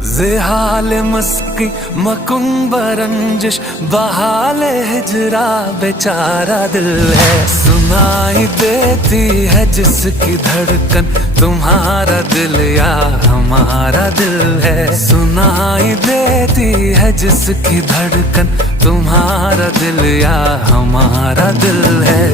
ज़ेहाल मस्की मकुंब रंजिश बहाल हिजरा बेचारा दिल है। सुनाई देती है जिसकी धड़कन तुम्हारा दिल या हमारा दिल है। सुनाई देती है जिसकी धड़कन तुम्हारा दिल या हमारा दिल है।